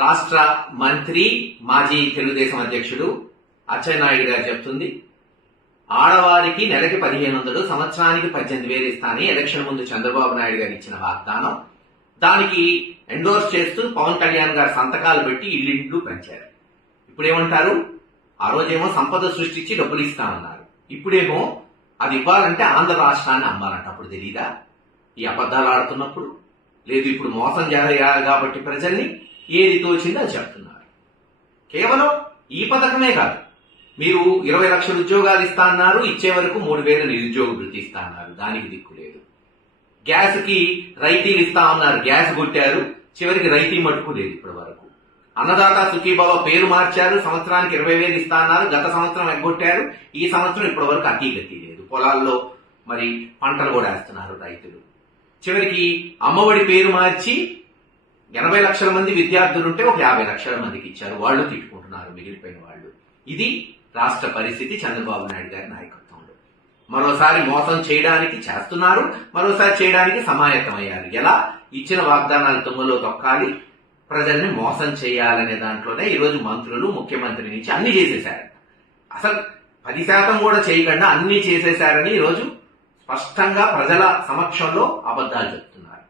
రాష్ట్ర మంత్రి మాజీ తెలుగుదేశం అధ్యక్షుడు అచ్చెన్నాయుడు గారు చెప్తుంది ఆడవారికి నెలకి పదిహేను వందలు సంవత్సరానికి పద్దెనిమిది వేలు ఇస్తానని ఎలక్షన్ ముందు చంద్రబాబు నాయుడు గారు ఇచ్చిన వాగ్దానం. దానికి ఎండోర్స్ చేస్తూ పవన్ కళ్యాణ్ గారు సంతకాలు పెట్టి ఇల్లింట్లు పెంచారు. ఇప్పుడేమంటారు? ఆ రోజేమో సంపద సృష్టించి డబ్బులు ఇస్తామన్నారు. ఇప్పుడేమో అది ఇవ్వాలంటే ఆంధ్ర రాష్ట్రాన్ని అమ్మాలంట అప్పుడు తెలీదా? ఈ అబద్ధాలు ఆడుతున్నప్పుడు? లేదు ఇప్పుడు మోసం చేయాలి కాబట్టి ప్రజల్ని ఏది తోచిందో అది చెప్తున్నారు. కేవలం ఈ పథకమే కాదు. మీరు ఇరవై లక్షల ఉద్యోగాలు ఇస్తా అన్నారు ఇచ్చే వరకు మూడు వేల నిరుద్యోగ వృత్తి ఇస్తా అన్నారు. దానికి దిక్కు లేదు. గ్యాస్కి రైతీలు ఇస్తా ఉన్నారు గ్యాస్ కొట్టారు. చివరికి రైతీ మటుకు లేదు ఇప్పటి వరకు. అన్నదాత సుఖీబాబా పేరు మార్చారు సంవత్సరానికి ఇరవై వేలు ఇస్తా అన్నారు గత సంవత్సరం ఎగ్గొట్టారు. ఈ సంవత్సరం ఇప్పటి వరకు అతీగతి లేదు. పొలాల్లో మరి పంటలు కూడా వేస్తున్నారు రైతులు. చివరికి అమ్మఒడి పేరు మార్చి ఎనభై లక్షల మంది విద్యార్థులు ఉంటే ఒక యాభై లక్షల మందికి ఇచ్చారు. వాళ్ళు తిట్టుకుంటున్నారు మిగిలిపోయిన వాళ్ళు. ఇది రాష్ట్ర పరిస్థితి చంద్రబాబు నాయుడు గారి నాయకత్వంలో. మరోసారి మోసం చేయడానికి చేస్తున్నారు మరోసారి చేయడానికి సమాయత్తమయ్యారు. ఎలా? ఇచ్చిన వాగ్దానాలు తుమ్మలో తొక్కాలి ప్రజల్ని మోసం చేయాలనే దాంట్లోనే ఈరోజు మంత్రులు ముఖ్యమంత్రి నుంచి అన్ని చేసేశారు. అసలు పది శాతం కూడా చేయకుండా అన్ని చేసేశారని ఈరోజు స్పష్టంగా ప్రజల సమక్షంలో అబద్ధాలు చెప్తున్నారు.